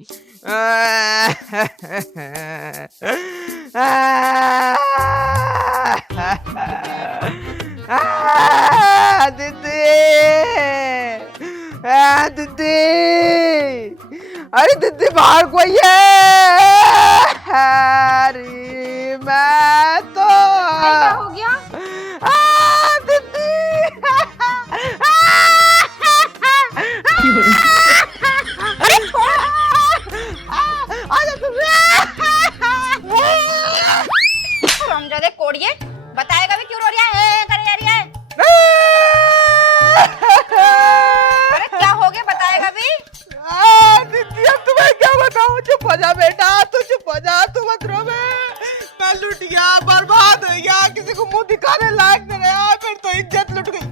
दीदी, दीदी, अरे दीदी बाहर कोई है? अरे मैं तो क्या हो गया? दीदी, रमजादे कोड़िए, बताएगा भी क्यों रो रही है? करे जा रही है? अरे क्या हो गया, बताएगा भी? दीदी अब तुम्हें क्या बताऊं? चुप हो जा बेटा, तू चुप हो जा, तू मत रो। मैं लुट गया, बर्बाद हो गया, किसी को मुंह दिखाने लायक नहीं रहा, फिर तो इज्जत लुट गई।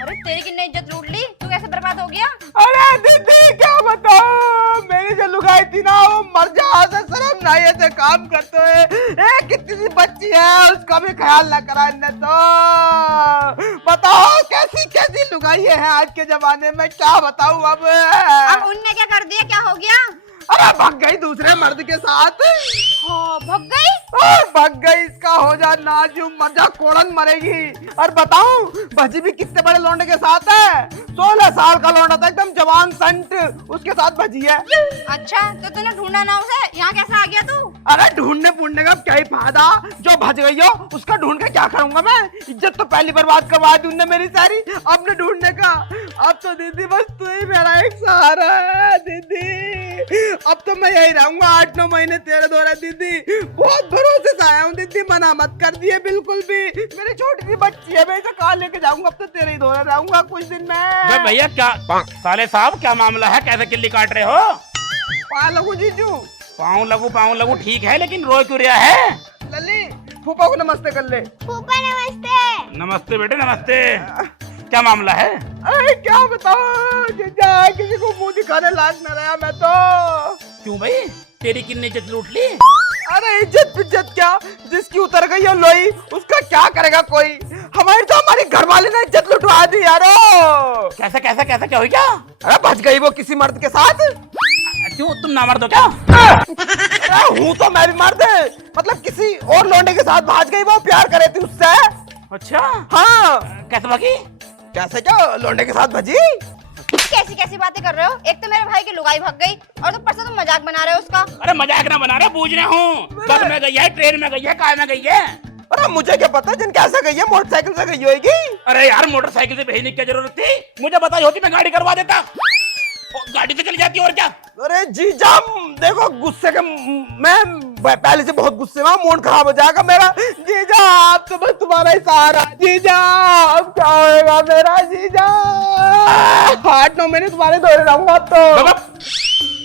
अरे तेरी कितनी इज्जत लूट ली, तू कैसे बर्बाद हो गया? अरे दीदी क्या बताऊं, मेरी जो लुगाई थी ना वो मर जा से शर्म नहीं ऐसे काम करते हैं। कितनी सी बच्ची है, उसका भी ख्याल ना करा इनने तो। बताओ कैसी कैसी लुगाई है आज के जमाने में, क्या बताऊं अब उनने क्या कर दिया, क्या हो गया? अरे भाग गई दूसरे मर्द के साथ। भाग गई? भाग गई, इसका हो जा नाजुक, मर जा, कोड़न मरेगी। और बताऊं भजी भी कितने बड़े लौंडे के साथ है, 16 साल का लौंडा था, एकदम जवान संट, उसके साथ भजी है। अच्छा तो तूने ढूंढा ना उसे, यहाँ कैसे आ गया तू? अरे ढूंढने पूछने का क्या ही फायदा, जो भज गई हो उसका ढूंढ के क्या करूंगा मैं? इज्जत तो पहली बर्बाद करवा दी उनने मेरी सारी, अब ने ढूंढने का। अब तो दीदी बस तू ही मेरा एक सहारा है दीदी, अब तो मैं यही रहूंगा 8-9 महीने तेरे द्वारा दीदी। बहुत भरोसे से आया हूँ दीदी, मना मत कर दिए बिल्कुल भी। मेरी छोटी सी बच्ची है, मैं इसे कहाँ लेके जाऊंगा? अब तो तेरे ही द्वारा रहूंगा कुछ दिन में। भैया क्या साले साहब क्या मामला है, कैसे किल्ली काट रहे हो? पाँव लगू जीजू, पाँव लगू ठीक है, लेकिन रो क्यों रहा है? लली फूफा को नमस्ते कर ले। फूफा नमस्ते। नमस्ते बेटे नमस्ते, क्या मामला है? अरे क्या बताओ जीजा, किसी को मुंह दिखाने लायक न रहा मैं तो। क्यों भाई, तेरी किन्नी इज्जत लूट ली? अरे इज्जत क्या, जिसकी उतर गई है लोई उसका क्या करेगा कोई? हमारी तो हमारी घरवाली ने इज्जत लुटवा दी यारो। कैसे कैसे कैसे क्या हुई क्या? अरे बच गई वो किसी मर्द के साथ। क्यों तुम ना मर्द हो क्या? अरे हूँ तो मैं भी मर्द, मतलब किसी और लौंडे के साथ भाग गई, वो प्यार करे थी उससे। अच्छा हाँ कैसे भागी? कैसे क्या लौंडे के साथ भजी? कैसी कैसी बातें कर रहे हो? एक तो मेरे भाई की लुगाई भाग गई और ऊपर से तुम मजाक बना रहे हो उसका। अरे मजाक ना बना रहे, पूछ रहा हूँ। बस में गई है, ट्रेन में गई है, कार में गई है? अरे मुझे क्या पता जिन कैसे गई है, मोटरसाइकिल से गई होगी। अरे यार मोटरसाइकिल से भेजने की क्या जरूरत थी, मुझे बताई होती मैं गाड़ी करवा देता। गाड़ी से चली जाती और क्या? अरे जीजा देखो गुस्से के मैं पहले से बहुत गुस्से में, मूड खराब हो जाएगा मेरा। जीजा अब तो बस तुम्हारा ही सहारा। जीजा अब क्या होएगा मेरा? जीजा 8-9 महीने तुम्हारे दौरे रहूंगा अब तो।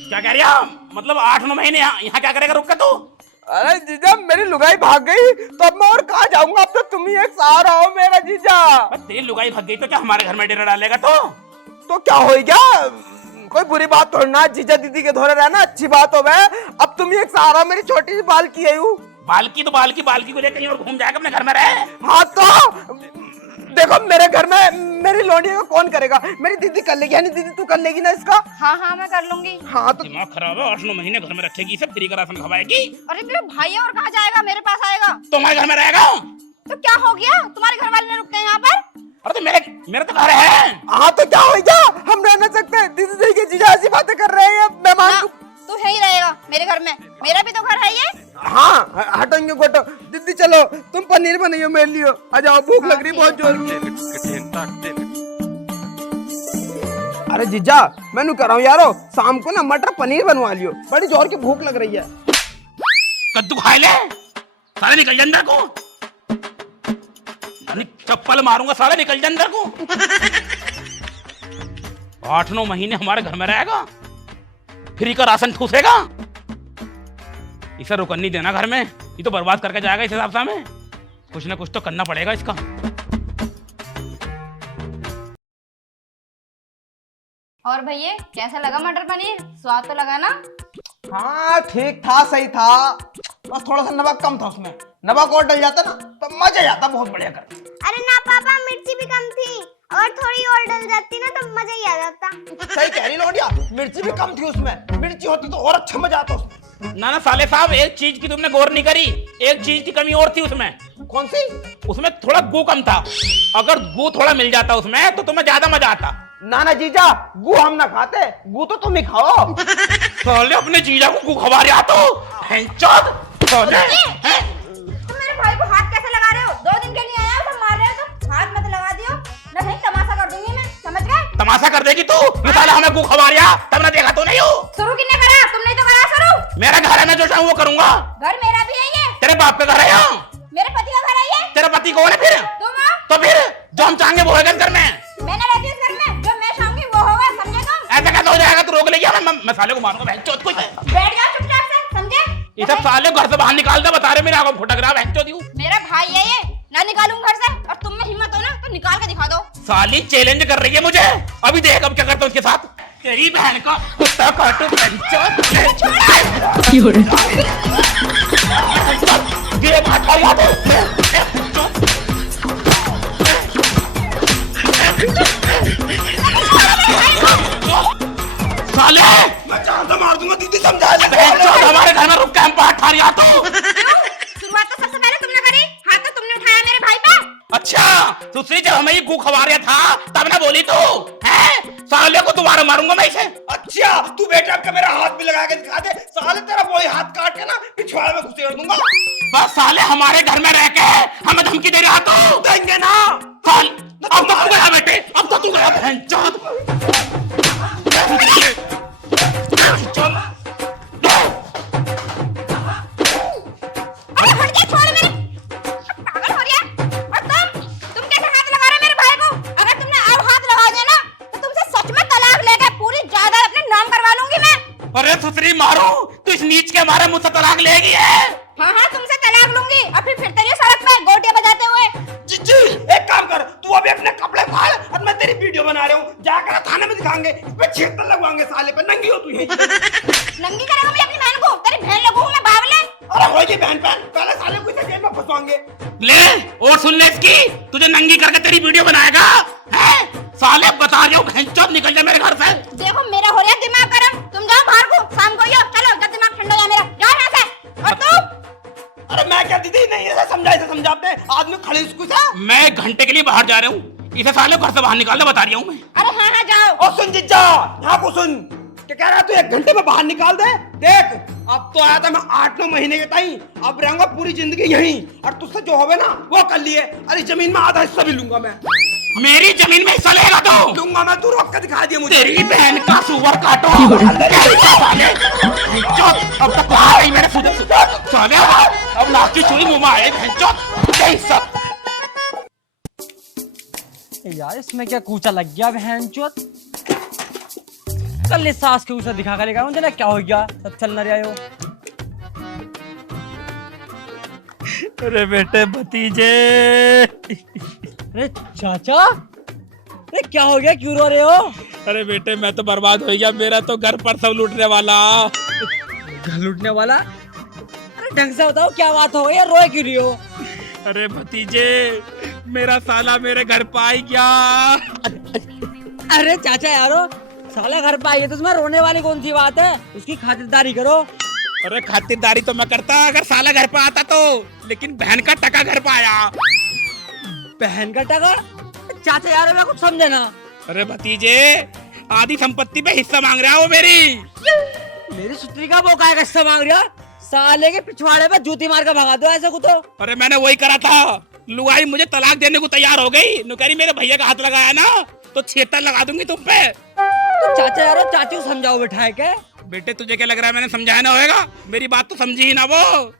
क्या कह रही है? मतलब 8-9 महीने यहाँ क्या करेगा रुक के तू? अरे जीजा मेरी लुगाई भाग गई तो अब मैं और कहाँ जाऊंगा? अब तो तुम ही एक सहारा हो मेरा जीजा। तेरी लुगाई भाग गई तो क्या हमारे घर में डेरा डालेगा? तो क्या हो गया, कोई बुरी बात थोड़ी ना, जीजा दीदी के धोरे रहना अच्छी बात हो गए। अब तुम ही एक सहारा, मेरी छोटी सी बाल की है। बालकी तो बालकी को लेकर कहीं और घूम जाएगा, अपने घर में रहे। हाँ तो देखो मेरे घर में मेरी लौंडिया को कौन करेगा? मेरी दीदी कर लेगी, यानी दीदी तू कर लेगी ना इसका? हाँ हाँ मैं कर लूंगी। हाँ तो दिमाग खराब है, 8-9 महीने घर में रखेगी, सब फ्री का राशन खवाएगी। अरे मेरा भाई है और कहाँ जाएगा, मेरे पास आएगा। तुम्हारे घर में रहेगा तो क्या हो गया, तुम्हारे घर वाले ने रुकते हैं यहाँ पर? अरे तो मेरे तो घर है। हाँ तो क्या हो गया, हम रह नहीं सकते? दीदी देखिए जीजा ऐसी बातें कर रहे हैं, मेहमान तू है ही रहेगा मेरे घर में, मेरा भी तो घर है ये। हाँ हटोगे गोटो। दीदी चलो तुम पनीर बनाइयो मेरे लिए, आ जाओ, भूख लग रही बहुत जोर की। अरे जीजा मैं कह रहा हूँ यारो, शाम को ना मटर पनीर बनवा लियो, बड़ी जोर की भूख लग रही है। कद्दू खा ले, साले निकल जा अंदर को, चप्पल मारूंगा, साले निकल जा अंदर को। 8-9 महीने हमारे घर में रहेगा, फ्री का राशन ठूसेगा, इसे रुकन नहीं देना घर में, ये तो बर्बाद करके जाएगा इस हिसाब से। हमें कुछ ना कुछ तो करना पड़ेगा इसका। और भैया कैसा लगा मटर पनीर, स्वाद तो लगा ना? हाँ ठीक था, सही था, बस थोड़ा सा नमक कम था उसमें, नमक और डल जाता ना तो मजा जाता बहुत बढ़िया कर। अरे ना पापा, मिर्ची भी कम थी और थोड़ी और डल जाती ना तो मजा ही आ जाता। सही कह रही लौंडिया, मिर्ची भी कम थी उसमें, मिर्ची होती तो और अच्छा मजा आता उसमें। ना ना साले साहब, एक चीज की तुमने गौर नहीं करी, एक चीज की कमी और थी उसमें। कौन सी? उसमें थोड़ा गू कम था। अगर गू थोड़ा मिल जाता उसमें तो तुम्हें ज्यादा मजा आता। ना ना जीजा, गू हम ना खाते, गू तो तुम ही खाओ। साले अपने जीजा को गू खवा रहा तो हैंचोद साले। हैं? तुम मेरे भाई को हाथ कैसे लगा रहे हो? 2 दिन के लिए आया हो, तुम मार रहे हो तो हाथ मत लगा दियो, न कहीं तमाशा कर दूंगी मैं, समझ गए? तमाशा कर देगी तू? ये साला हमें गू खवा रहा, तब ना देखा तो नहीं हो। शुरू किसने करा? तुमने तो करा शुरू। मेरा घर है, मैं जो चाहूँ वो करूंगा। घर मेरा भी है ये। तेरे बाप का घर है यहाँ? मेरे पति का घर है ये। तेरा पति कौन है फिर? तुम हो? तो फिर जो हम चाहेंगे वो होगा इस घर में। मैं ना रहती इस घर में, जो मैं चाहूंगी वो होगा, समझे तुम? ऐसा कैसे हो जाएगा? तू रोक लेगी, मैं साले को मारूंगा बहनचोद को। बैठ जाओ चुपचाप से, समझे? ये सब साले को घर से बाहर निकाल दे, बता रहे मेरे आंखों में फुटक रहा बहनचोद यू। मेरा भाई है ये, ना निकालूं घर से, और तुम में हिम्मत हो ना तो निकाल के दिखा दो। साली चैलेंज कर रही है मुझे, अभी देख अब क्या करता हूँ उसके साथ। तेरी बहन का कुत्ता काटू बहनचोद। ये बात कर याद साले, मैं जान से मार दूंगा, दीदी समझा दे। बहनचोद हमारे घर में रुक के हम पाठ खा रहा तो। शुरुआत तो सबसे पहले तुमने करी, हाथ तो तुमने उठाया मेरे भाई पे। अच्छा दूसरी जब हमें ये गू खवा रहा था तब ना बोली तू हैं? साले को दोबारा मारूंगा मैं इसे। अच्छा तू बेटा का मेरा हाथ भी लगा के दिखा दे, साले तेरा वही हाथ काट के ना पिछवाड़े में घुसेड़ दूंगा। बस साले हमारे घर में रह के हमें धमकी दे रहा तू। देंगे ना। साल अब तो तू गया बेटे, अब तो तू गया बहनचोद। अरे हट जा, छोड़ मेरे, पागल हो रही है। और तुम कैसे हाथ लगा रहे हो मेरे भाई को? अगर तुमने अब हाथ लगा दिया ना तो तुमसे सच में तलाक लेके पूरी जायदाद अपने नाम करवा लूंगी मैं। अरे सुसरी मारो, तू इस नीच के मारे मुझसे तलाक लेगी है? हाँ हाँ, तुमसे तलाक लूंगी, और फिर फिरते रहिए सड़क पे गोटियां बजाते हुए। जीजी एक काम कर, तू अभी अपने कपड़े फाड़ और मैं तेरी वीडियो बना रहा हूँ, जाकर थाने में दिखाएंगे, इस पे छेतर लगवाएंगे, साले पे नंगी हो तू यहीं। नंगी करेगा मैं अपनी बहन को? तेरी बहन लगू मैं बावले। अरे होगी बहन पहले साले को इसे जेल में फंसवाएंगे। ले और सुन ले इसकी, तुझे नंगी करके तेरी वीडियो बनाएगा हैं? साले बता रहा हूँ बहनचोद निकल जा मेरे घर से। देखो मेरा हो रहा है दिमाग गरम, तुम जाओ बाहर को, शाम को ही आओ, चलो जब दिमाग ठंडा हो जाए मेरा, जाओ यहाँ से। और तुम? अरे मैं क्या दीदी, नहीं ऐसा समझाते आदमी खड़े स्कूल से। मैं 1 घंटे के लिए बाहर जा रहा हूँ, इसे साले घर से बाहर निकाल दे, बता रही हूँ मैं। अरे हाँ हाँ जाओ। और सुन जीजा, यहाँ को सुन, क्या कह रहा है तू? 1 घंटे में बाहर निकाल दे। देख अब तो आया था मैं 8-9 महीने के टाइम, अब रहूंगा पूरी जिंदगी यहीं, और तुझसे जो होवे ना वो कर लिए। अरे जमीन में आधा हिस्सा भी लूंगा मैं। मेरी जमीन में हिस्सा लेगा तो? लूंगा मैं, तू रोक के दिखा दिया मुझे। तेरी बहन का सुअर काटो साले। बहनचोद, अब तक कहाँ रही मेरे सुधर साले, अब नाक की चूड़ी मुंह में आए बहनचोद। यही सब यार इसमें क्या कूचा लग गया बहनचोद। कल इस सास के ऊपर दिखा कर लेगा मुझे ना क्या हो गया, सब चल न रहा हो। अरे बेटे भतीजे, अरे चाचा, अरे क्या हो गया, क्यों रो रहे हो? अरे बेटे मैं तो बर्बाद हो गया, मेरा तो घर पर सब लूटने वाला। घर लूटने वाला? अरे ढंग से बताओ क्या बात हो गई, रोए क्यों रही हो? अरे भतीजे मेरा साला मेरे घर पर आई क्या? अरे चाचा यारो, साला घर पे आई है तो उसमें रोने वाली कौन सी बात है, उसकी खातिरदारी करो। अरे खातिरदारी तो मैं करता अगर साला घर पर आता तो, लेकिन बहन का टका घर पर आया। बहन का टका? चाचा यार मैं कुछ समझे ना। अरे भतीजे आधी संपत्ति पे हिस्सा मांग रहा हो मेरी सुतरी का वो काय हिस्सा मांग रहा? साले के पिछवाड़े पे जूती मार कर भगा दो ऐसे को तो। अरे मैंने वही करा था, लुगाई मुझे तलाक देने को तैयार हो गई, नुकरी मेरे भैया का हाथ लगाया ना तो छेतर लगा दूंगी तुम पे। तो चाचा यारो चाची को समझाओ बैठाए के। बेटे तुझे क्या लग रहा है मैंने समझाया ना होएगा? मेरी बात तो समझी ही ना वो।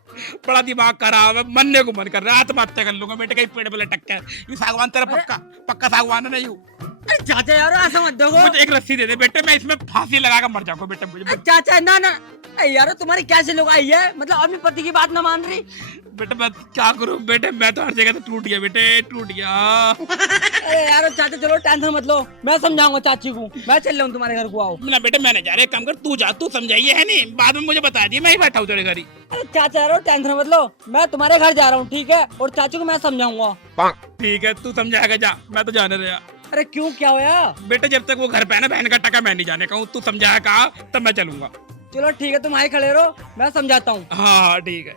बड़ा दिमाग खराब है, मरने को मन कर रहा है, आत्महत्या कर लूंगा बेटे, कहीं पेड़ पे लटक के। ये सागवान तेरा पक्का सागवान है नहीं हूँ। अरे चाचा यार ऐसा मत दो, मुझे एक रस्सी दे दे बेटे, मैं इसमें फांसी लगा कर मर जाऊंगा बेटे मुझे। चाचा ना ना यार तुम्हारी कैसे लोग आई है, मतलब अपने पति की बात ना मान रही। बेटे मैं क्या करूं बेटे, मैं तो हर जगह से टूट गया बेटे, टूट गया। अरे यार चाचा चलो टेंशन मत लो, मैं समझाऊंगा चाची को, मैं चल रहा हूँ तुम्हारे घर को, आओ। ना बेटे मैं नहीं जा रहा, एक काम कर तू जा, तू समझाइए है नहीं, बाद में मुझे बता दिए, मैं ही बैठा हूँ तेरे घर ही। अरे चाचा यार टेंशन मत लो, मैं तुम्हारे घर जा रहा हूँ ठीक है, और चाची को मैं समझाऊंगा। ठीक है तू समझाएगा, जा मैं तो जाने रहा। अरे क्यों, क्या होया? बेटे जब तक वो घर पे है ना बहन का टका मैं नहीं जाने का हूँ, तू समझाया कहा तब मैं चलूंगा। चलो ठीक है, तुम आए खड़े रहो, मैं समझाता हूँ। हाँ ठीक है।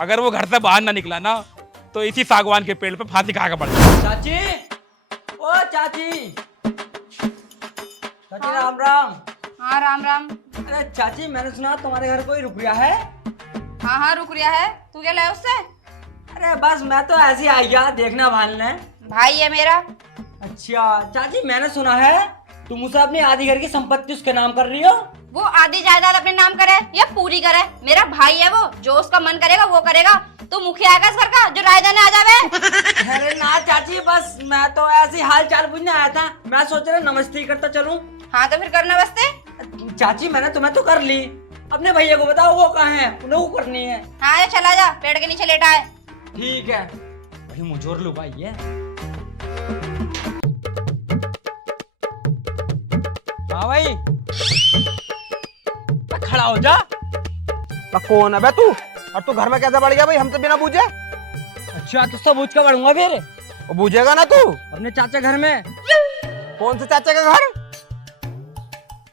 अगर वो घर से बाहर ना निकला ना तो इसी सागवान के पेड़ पे फांसी खा के पड़ जाए। चाची, ओ चाची, चाची राम राम। हाँ राम राम। अरे चाची, मैंने सुना तुम्हारे घर कोई रुक रहा है। हाँ हाँ रुक रिया है, तू क्या लाया उससे? अरे बस मैं तो ऐसे ही आ गया देखना भालने। भाई है मेरा। अच्छा चाची, मैंने सुना है तुम उसे अपनी आधी घर की संपत्ति उसके नाम कर रही हो। वो आधी जायदाद अपने नाम करे या पूरी करे, मेरा भाई है वो, जो उसका मन करेगा वो करेगा। तू मुखिया है इस घर का जो राय देने आ जावे? अरे ना चाची, बस मैं तो ऐसे ही हाल चाल पूछने आया था। मैं सोच रहा नमस्ते ही करता चलूं। हाँ तो फिर करना बसते। चाची मैंने तुम्हें तो कर ली, अपने भैया को बताओ वो कहाँ है, उन्हें वो करनी है। हाँ ये चला जा, पेड़ के नीचे लेटा है। ठीक है भाई, मुझे और लुभाई है। हाँ भाई, खड़ा हो जा। कौन है बे तू, और तू घर में कैसे बढ़ गया भाई हमसे बिना पूछे? अच्छा तो सब पूछ के बढ़ूंगा फिर। वो पूछेगा ना तू? अपने चाचा घर में। कौन से चाचा का घर?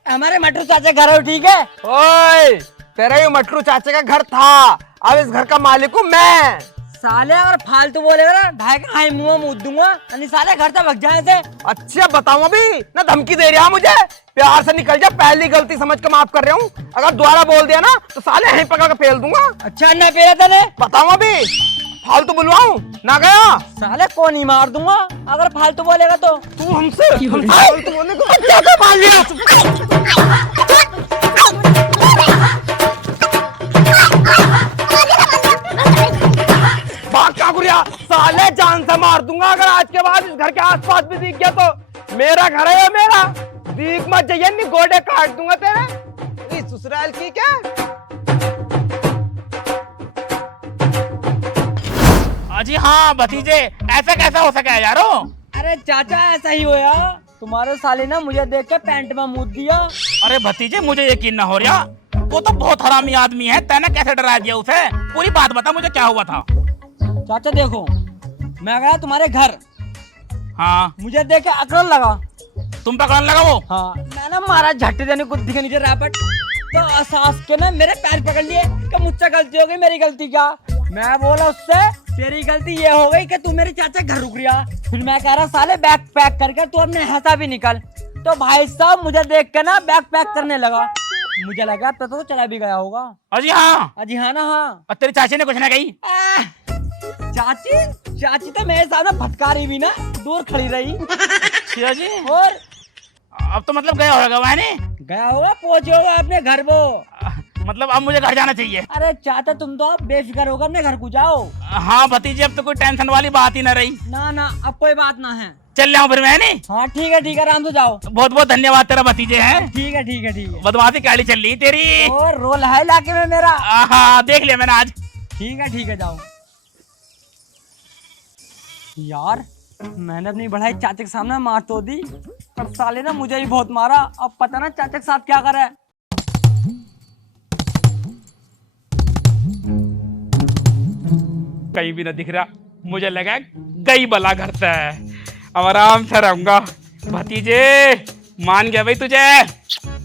हमारे मटरू चाचा घर है, ठीक है। ओए, तेरा ये मटरू चाचा का घर था, अब इस घर का मालिक हूँ मैं। साले अगर फालतू बोलेगा ना ढाई का हाई मुंह मुद दूंगा, यानी साले घर से भग जाए से। अच्छा बताऊं अभी ना, धमकी दे रहा मुझे? प्यार से निकल जा, पहली गलती समझ के माफ कर रहा हूँ, अगर दोबारा बोल दिया ना तो साले यहीं पकड़ के फेल दूंगा। अच्छा ना पेरा तने बताऊं अभी? फालतू बुलवाऊं ना? गया साले कौन ही मार दूंगा अगर फालतू बोलेगा तो। तू हमसे फालतू बोलने को क्या मान लिया? बात क्या गुरिया, साले जान से मार दूंगा अगर आज के बाद इस घर के आसपास भी दिख गया तो। मेरा घर है मेरा, दिख मत जाइए, नहीं गोडे काट दूंगा तेरे। इस ससुराल की क्या? अजी हाँ भतीजे, ऐसा कैसा हो सका है यारो? अरे चाचा ऐसा ही होया, तुम्हारे साले ना मुझे देख के पैंट में मुद दिया। अरे भतीजे मुझे यकीन ना हो रहा, वो तो बहुत हरामी आदमी है, तैने कैसे डरा दिया उसे? पूरी बात बता मुझे, क्या हुआ था? चाचा देखो, मैं गया तुम्हारे घर, हाँ मुझे देख के अकड़ लगा। तुम पकड़ने लगा वो? हाँ मैंने मारा झट्टे देने कुत्ती के नीचे रैपट, तो एहसास के ना मेरे पैर पकड़ लिए कि मुझसे गलती हो गई। मेरी गलती क्या? मैं बोला उससे तेरी गलती ये हो गई कि तू मेरे चाचा घर रुक रिया। फिर मैं कह रहा साले बैग पैक करके तू अपने हंसा भी निकल, तो भाई साहब मुझे देख के ना बैग पैक करने लगा। मुझे लगा अब तो चला भी गया होगा। अजी हाँ। अजी हाँ ना हाँ। और तेरी चाची ने कुछ ना कही? चाची तो मेरे सामने फटकारी भी ना दूर खड़ी रही। अच्छा जी, और अब तो मतलब गया होगा वह नहीं? गया होगा, पहुंचे होगा अपने घर वो। मतलब अब मुझे घर जाना चाहिए? अरे चाचा तुम तो अब बेफिक्र होकर अपने घर को जाओ। हाँ भतीजे, अब तो कोई टेंशन वाली बात ही ना रही। ना अब कोई बात ना है। चल रहा हूँ फिर मैं नहीं? हाँ ठीक है आराम से जाओ। बहुत बहुत धन्यवाद तेरा भतीजे है। ठीक है। बदमाशी गाड़ी चल रही तेरी। और रोल है इलाके में मेरा। हाँ देख लिया मैंने आज। ठीक है जाओ। यार मैंने अपनी बढ़ाई चाचा के सामने मार तो दी, पर साले ने मुझे भी बहुत मारा। अब पता ना चाचा के साथ क्या करे। कहीं भी ना दिख रहा, मुझे लगा गई बला घर से। अब आराम से रहूंगा। भतीजे मान गया भाई तुझे,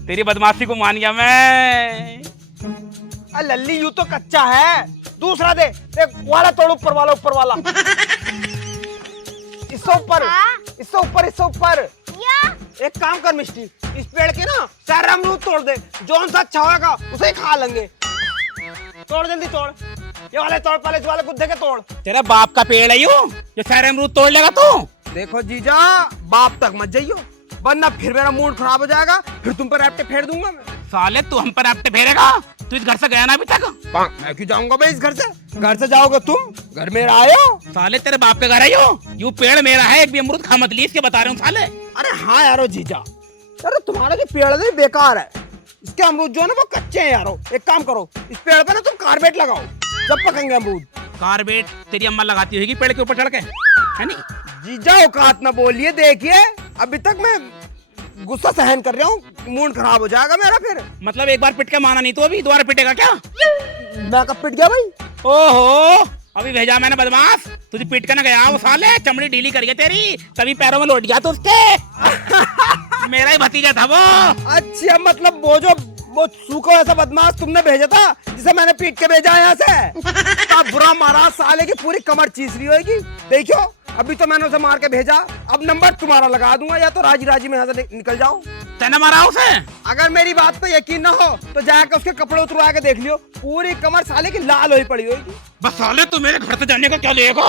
तेरी बदमाशी को मान गया मैं। लल्ली यू तो कच्चा है, दूसरा दे। एक वाला तोड़, ऊपर वाला इससे ऊपर, इससे ऊपर। एक काम कर मिस्टी, इस पेड़ के ना सारे अमरूद तोड़ दे, जो सा अच्छा होगा उसे ही खा लेंगे। तोड़ जल्दी तोड़, ये वाले तोड़, पहले इस वाले गुद्दे के तोड़। तेरा बाप का पेड़ है यूं जो सारे अमरूद तोड़ लेगा तू? देखो जीजा, बाप तक मत जाइयो, वरना फिर मेरा मूड खराब हो जाएगा, फिर तुम पर रैप्टे फेर दूंगा मैं। साले तू हम पर रैप्टे फेरेगा? तू इस घर से गया ना अभी तक? मैं क्यों जाऊंगा भाई इस घर से? घर से जाओगे तुम, घर मेरा आयो। साले तेरे बाप का घर है यूं पेड़ मेरा है, एक भी अमरूद खा मत ली इसके, बता रहे हूँ साले। अरे हाँ यारो जीजा, अरे तुम्हारा जो पेड़ है बेकार है, इसके अमरूद जो है ना वो कच्चे हैं यारो। एक काम करो, इस पेड़ पे ना तुम कार्बेट लगाओ, जब पकेंगे अमरूद। कार्बेट तेरी अम्मा लगाती होगी पेड़ के ऊपर चढ़ के, है नहीं? जीजा औकात ना बोलिए, देखिए अभी तक मैं गुस्सा सहन कर रहा हूँ, मूड खराब हो जाएगा मेरा फिर। मतलब एक बार पिट के माना नहीं तो अभी दोबारा पिटेगा क्या? मैं कब पिट गया भाई? ओहो, अभी भेजा मैंने बदमाश, तुझे पीट कर ना गया वो साले, चमड़ी ढीली करिए तेरी, तभी पैरों में लौट गया तो उसके। मेरा ही भतीजा था वो। अच्छा मतलब वो सूखो ऐसा बदमाश तुमने भेजा था जिसे मैंने पीट के भेजा यहाँ से। इतना बुरा मारा साले की पूरी कमर चीस रही होगी। देखो अभी तो मैंने उसे मार के भेजा, अब नंबर तुम्हारा लगा दूंगा, या तो राजी राजी में यहाँ से निकल जाओ। तेने मारा उसे? अगर मेरी बात पे यकीन ना हो तो जाकर उसके कपड़े उतरवा के देख लियो, पूरी कमर साले की लाल हुई पड़ी होगी। बस साले तू मेरे घर से जाने का क्या लेगा?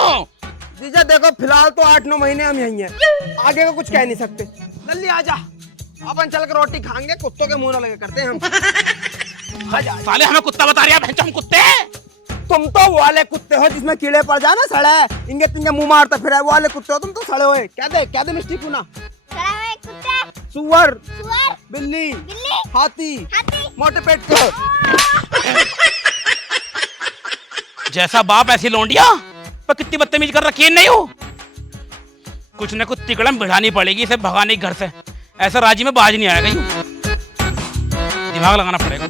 जीजा देखो फिलहाल तो 8-9 महीने हम यहीं हैं, आगे का कुछ कह नहीं सकते। जल्दी आजा, अपन चल कर रोटी खाएंगे, कुत्तों के मुंह न लगे करते हैं हम। आजा। साले हमें कुत्ता बता रहा है, हम कुत्ते हैं? तुम तो वो वाले कुत्ते हो जिसमें कीड़े पड़ जाए ना सड़े, इनके तिनके मुंह मारता फिर है, वो वाले कुत्ते हो तुम तो सड़े हुए। क्या दे मिस्टी पुना? सड़ा हुआ एक कुत्ता, सुअर, सुअर, बिल्ली, बिल्ली, हाथी, हाथी। मोटे पेट के। जैसा बाप ऐसी लौंडिया, पर कितनी बदतमीज कर रखी है नहीं हो। कुछ न कुछ तिकड़म बिठानी पड़ेगी इसे भगाने के घर से, ऐसा राजी में बाज नहीं आएगा, यूं दिमाग लगाना पड़ेगा।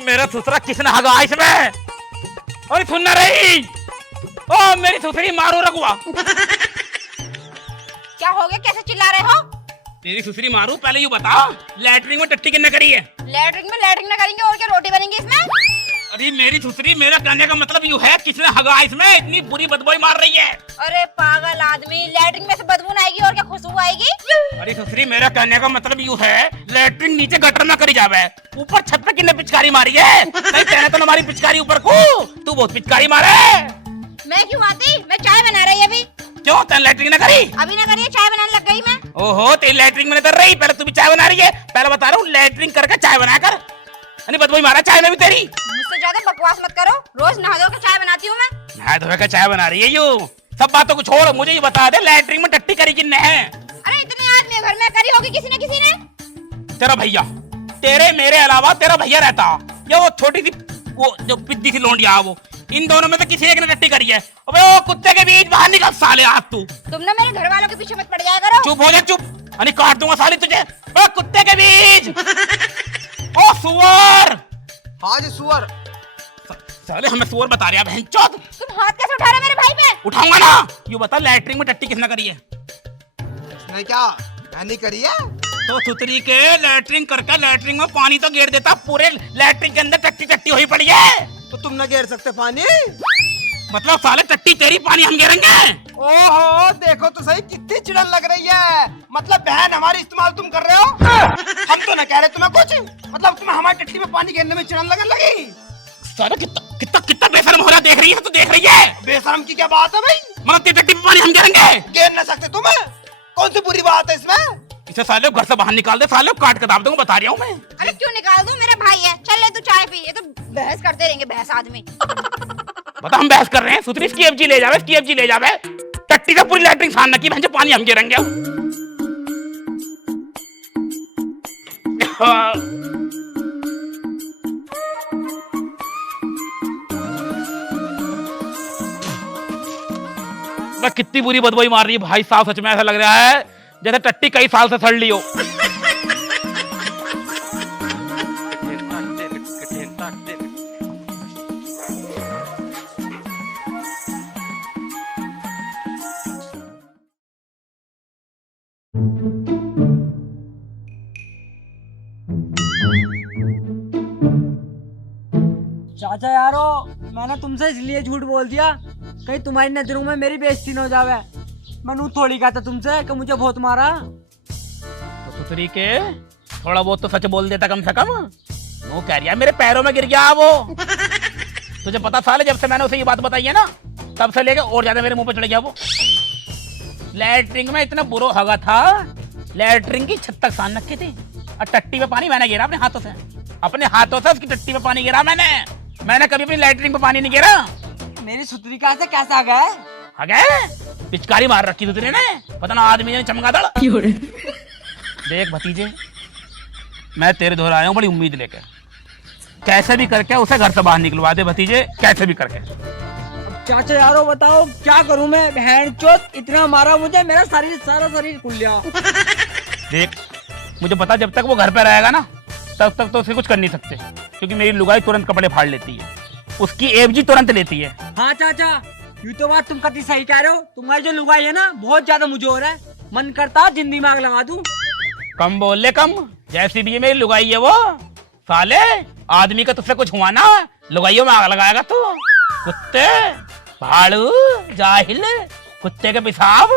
मेरा सुसरा किसने हगा इसमें? और सुन ना रही, ओ मेरी सुसरी मारो रघुआ। क्या हो गया, कैसे चिल्ला रहे हो? तेरी सुसरी मारू, पहले यूं बता लैट्रिन में टट्टी किसने करी है? लैट्रिन में करेंगे और क्या रोटी बनेंगी इसमें? अरे मेरी सुसरी, मेरा कहने का मतलब यूं है किसने हगा इसमें? इतनी बुरी बदबू मार रही है। अरे पागल आदमी, लैट्रिन में से बदबू ना आएगी और क्या खुशबू आएगी? अरे सुसरी, मेरा कहने का मतलब यूं है लैट्रिन नीचे गटर में करी जावे, ऊपर छत पे किसने पिचकारी मारी है? नहीं कहने तो हमारी पिचकारी ऊपर को, तू बहुत पिचकारी मारे। मैं क्यों आती, मैं चाय बना रही अभी। क्यों तेन लैट्रिन न करी? अभी ना करिए, चाय बनाने लग गई मैं। ओहो तेरी लैट्रिन में कर रही, पहले तू भी चाय बना रही है। पहले बता रहा हूँ लैट्रिन करके चाय बना कर, बदबू मारा चाय में भी तेरी। मुझसे ज्यादा बकवास मत करो, रोज नहा धो के चाय बनाती हूँ मैं। नहा धोए का चाय बना रही है यूं? सब बातों को छोड़, मुझे ये बता दे लैट्रिन में टट्टी करी किसने है? अरे इतने आदमी घर में करी होगी किसी न किसी ने। तेरा भैया, तेरे मेरे अलावा तेरा भैया रहता, या वो छोटी सी वो जो पिद्दी सी लौंडिया, वो इन दोनों में से किसी एक ने टट्टी करी है। अबे ओ कुत्ते के बीच बाहर निकल साले, आज तू तुम ना मेरे घर वालों के पीछे मत पड़ जाया करो। चुप हो जा, चुप, अरे काट दूंगा साली तुझे। ओ कुत्ते के बीच, ओ सुअर। हाँ जी सुअर। साले हमें सुअर बता रहा है बहनचोद। तुम हाथ कैसे उठा रहे मेरे भाई पे? उठाऊंगा ना, यू बता लैट्रिन में टट्टी किसने करी है? नहीं क्या मैंने करी है? तो सुतरी के लैट्रिन करके लैट्रिन में पानी तो गिर देता, पूरे लैट्रिन के अंदर टट्टी टट्टी हुई पड़ी है। तो तुम न घेर सकते पानी? मतलब साले टट्टी तेरी, पानी हम गिरेंगे? ओहो देखो तो सही कितनी चिड़न लग रही है, मतलब बहन हमारी इस्तेमाल तुम कर रहे हो। हम तो न कह रहे तुम्हें कुछ, मतलब तुम्हें हमारी टट्टी में पानी घेरने में चिड़न लगने लगी। साले कितना कितना कितना बेशर्म हो रहा, देख रही है तू, देख रही है? बेशरम की क्या बात है भाई? मतलब तेरी टट्टी में पानी हम गिरेंगे? घेर न सकते तुम्हें, कौन सी बुरी बात है इसमें? इसे साले घर से बाहर निकाल दे, साले काट के दाब दूंगा, बता रहा हूँ मैं। अरे क्यों निकाल दूं, मेरा भाई है। चल ले तू चाय पी, ये तो बहस करते रहेंगे बहस आदमी। बता हम बहस कर रहे हैं, सुतरी इसकी एफजी ले जावे, इसकी एफजी ले जावे, टट्टी से पूरी लैट्रिन सान की भैंस, पानी हम गिरेंगे। कितनी बुरी बदबू मार रही है भाई साहब, सच में ऐसा लग रहा है जैसे टट्टी कई साल से सड़ ली हो। चाचा यारो, मैंने तुमसे इसलिए झूठ बोल दिया कहीं तुम्हारी नजरों में मेरी बेइज्जती न हो जावे। मनु थोड़ी कहता तुमसे कि मुझे बहुत मारा। तो सुतरी के थोड़ा बहुत तो सच बोल देता कम से कम। वो कह रही है मेरे पैरों में गिर गया वो। तुझे पता साले, जब से मैंने उसे ये बात बताई है ना, तब से लेके और ज्यादा मेरे मुंह पे चढ़ गया वो। लैट्रिन में इतना बुरा हगा था, लैट्रिन की छत तक सान रखी थी, और टट्टी में पानी मैंने गिरा अपने हाथों से, अपने हाथों से उसकी टट्टी में पानी गिरा मैंने कभी अपनी लैट्रिन में पानी नहीं गिरा। मेरी सुतरी कहाँ से कैसा आ गया? आ गए पिचकारी मार रखी सुतरी ने, पता ना आदमी ने चमगादड़। देख भतीजे, मैं तेरे दोहरा आया हूँ बड़ी उम्मीद लेकर, कैसे भी करके उसे घर से बाहर निकलवा दे भतीजे, कैसे भी करके। चाचा यारो बताओ क्या करूं मैं, बहन चोत इतना मारा मुझे, मेरा सारा शरीर खुल गया। देख मुझे पता जब तक वो घर पे रहेगा ना तब तक तो उसे कुछ कर नहीं सकते, क्योंकि मेरी लुगाई तुरंत कपड़े फाड़ लेती है, उसकी एवजी तुरंत लेती है। हाँ चाचा ये तो बात तुम कति सही कह रहे हो, तुम्हारी जो लुगाई है ना बहुत ज्यादा मुझे हो रहा है, मन करता है जिंदगी में आग लगा दूं। कम बोल ले कम, जैसी भी है मेरी लुगाई है वो। साले आदमी का तुझसे कुछ हुआ ना लुगाइयों में आग लगाएगा तू। कुत्ते भाड़ू जाहिल, कुत्ते के पेशाब,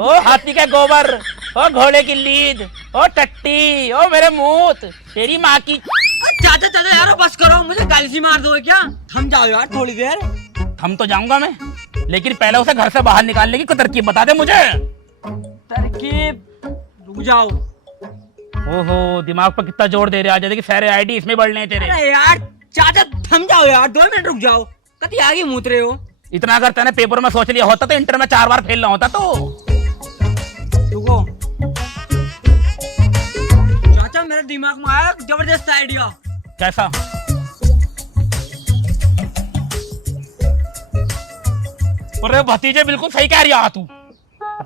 ओ हाथी का गोबर, ओ घोड़े की लीद, ओ टट्टी, ओ मेरे मूत, तेरी माँ की। चाचा चाचा यारो बस करो, मुझे गाली सी मार दो क्या, थम जाओ यार थोड़ी देर। थम तो जाऊंगा मैं, लेकिन पहले उसे घर से बाहर निकालने की कोई तरकीब बता दे मुझे। तरकीब रुक जाओ। ओहो दिमाग पर कितना जोर दे रहे आज, कि सारे आईडी इसमें बढ़ रहे हैं तेरे। अरे यार चाचा थम जाओ यार, 2 मिनट रुक जाओ, कति आगे मूत रहे हो। इतना अगर तूने पेपर में सोच लिया होता तो इंटर में 4 बार फेल ना होता तो। रुको चाचा मेरे दिमाग में आया जबरदस्त आइडिया। कैसा? अरे भतीजे बिल्कुल सही कह रही है तू,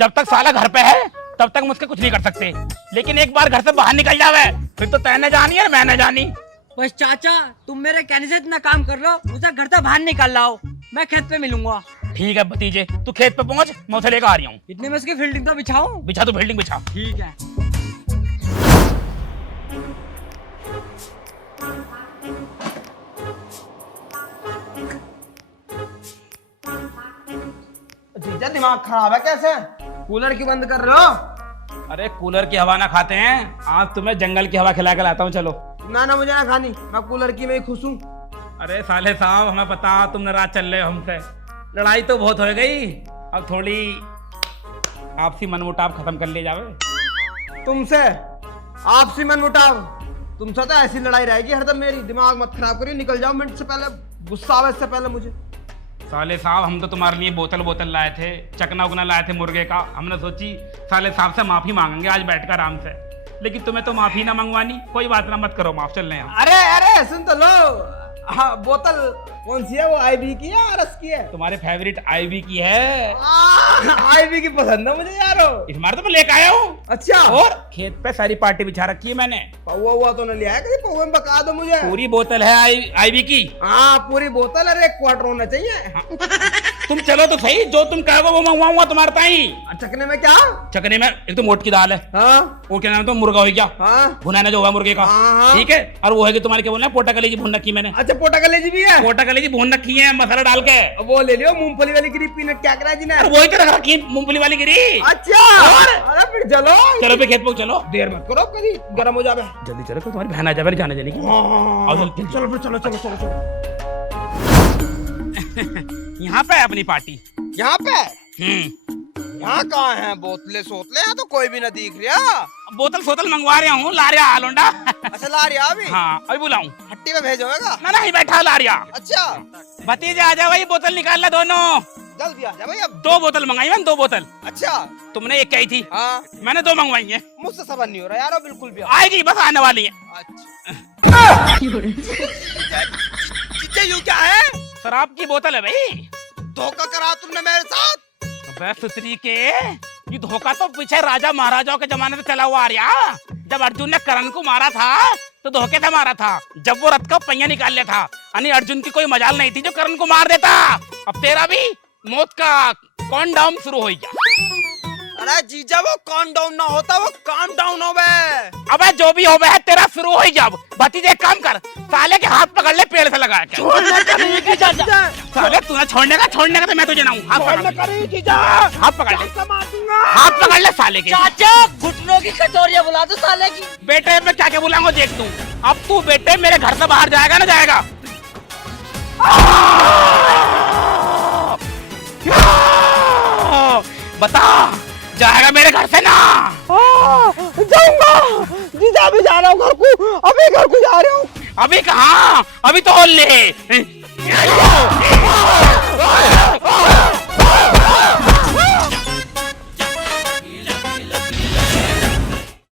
जब तक साला घर पे है तब तक मुझसे कुछ नहीं कर सकते, लेकिन एक बार घर से बाहर निकल जावे फिर तो तैने जानी है मैंने जानी। बस चाचा तुम मेरे कहने से इतना काम कर लो, उसे घर से बाहर निकाल लाओ, मैं खेत पे मिलूंगा। ठीक है भतीजे तू खेत पे पहुंच, मैं उसे लेकर आ रही हूँ। इतने में उसकी फील्डिंग तो बिछाऊं। बिछा, तू बिल्डिंग बिछा। ठीक है। जीजा दिमाग खराब है कैसे, कूलर क्यों बंद कर रहे हो? अरे कूलर की हवा ना खाते हैं, आज तुम्हें जंगल की हवा खिला के लाता हूँ, चलो। ना मुझे ना खानी, मैं कूलर की में ही खुश हूँ। अरे साले साहब हमें पता तुम नाराज चल रहे हो हमसे, लड़ाई तो बहुत हो गई, अब थोड़ी आपसी मनमुटाव खत्म कर ले जावे। तुमसे आपसी मनमुटाव, तुमसे तो ऐसी लड़ाई रहेगी हरदम मेरी। दिमाग मत खराब करिए, निकल जाओ मिनट से पहले, गुस्सा आवे इससे पहले मुझे। साले साहब हम तो तुम्हारे लिए बोतल लाए थे, चकना उकना लाए थे मुर्गे का, हमने सोची साले साहब से माफी मांगेंगे आज बैठकर आराम से, लेकिन तुम्हें तो माफी ना मंगवानी। कोई बात ना, मत करो माफ, चल रहे हैं। अरे अरे सुन तो लो, हाँ बोतल कौन सी है, वो आईबी की है आरस की है? तुम्हारे फेवरेट आईबी की है। आईबी की पसंद है मुझे यारो, इस बार तो मैं लेकर आया हूँ। अच्छा, और खेत पे सारी पार्टी बिछा रखी है मैंने। पौवा हुआ तो नहीं लिया है, कहीं पौवे में बका दो मुझे। पूरी बोतल है आईबी की। हाँ पूरी बोतल, अरे 1 क्वार्टर होना चाहिए। तुम चलो तो सही, जो तुम कहोगे वो मंगवाऊंगा तुम्हारे ताई। चकने में क्या? चकने में एक तो मोट की दाल है, हाँ वो क्या नाम तो मुर्गा हो गया, हाँ भुनाना जो होगा मुर्गे का, हाँ। ठीक है। और वो है कि तुम्हारे क्या बोलना है, पोटा कलेजी भून रखी मैंने। अच्छा पोटा कलेजी भी है? पोटा कलेजी भून रखी है मसाला डाल के। अब वो ले लियो मूंगफली वाली गिरी, पीनट क्या करा जी ने? अरे वही तो रख रखी है मूंगफली वाली गिरी। अच्छा और? अरे फिर चलो चलो पे खेत पे चलो, देर मत करो, कभी गर्म हो जावे। जल्दी चलो, तुम्हारी बहन आ जाए जाने देने की। आओ जल्दी। चलो फिर चलो चलो चलो चलो। यहाँ पे है अपनी पार्टी। यहाँ पे? यहाँ कहाँ है बोतले सोतले? यहाँ तो कोई भी ना दिख रहा। बोतल सोतल मंगवा रहा हूँ, ला रहा आलोंडा। अच्छा ला रहा अभी? हाँ अभी बुलाऊं? हट्टी में भेजोगा? ना नहीं बैठा ला रहा। अच्छा भतीजे आ जा भाई, बोतल निकाल ला दोनों। जल्दी आ जा भाई अब। 2 बोतल मंगाई मैंने, 2 बोतल। अच्छा तुमने एक कही थी, हाँ मैंने 2 मंगवाई है। मुझसे सबर नहीं हो रहा यार बिल्कुल भी। आएगी बस, आने वाली है। अच्छा यूं क्या है? शराब की बोतल है भाई। धोखा करा तुमने मेरे साथ। अबे सुतरी के, ये धोखा तो पीछे राजा महाराजाओं के जमाने से चला हुआ आ रहा। जब अर्जुन ने करण को मारा था तो धोखे से मारा था, जब वो रथ का पहिया निकाल लिया था, यानी अर्जुन की कोई मजाल नहीं थी जो करण को मार देता। अब तेरा भी मौत का काउंटडाउन शुरू हो गया। अरे जीजा वो काउंटडाउन ना होता, वो काम डाउन हो गए। अबे जो भी हो गया तेरा शुरू हो गया। भतीजे एक काम कर, साले के हाथ पकड़ ले पेड़ से लगा के। साले तूने छोड़ने का तो मैं तुझे ना हूँ। हाथ पकड़ ले, हाथ पकड़ ले, हाथ पकड़ ले साले के। चाचा घुटनों की कटोरियां बुला दो साले की। बेटे मैं क्या क्या बुलाऊंगा देख तू। अब तू बेटे मेरे घर से बाहर जाएगा ना जाएगा? बता, जाएगा मेरे घर से ना? जाऊंगा जीजा, अभी जा रहा हूँ घर को, अभी घर को जा रहा हूँ। अभी कहाँ, अभी तो ले।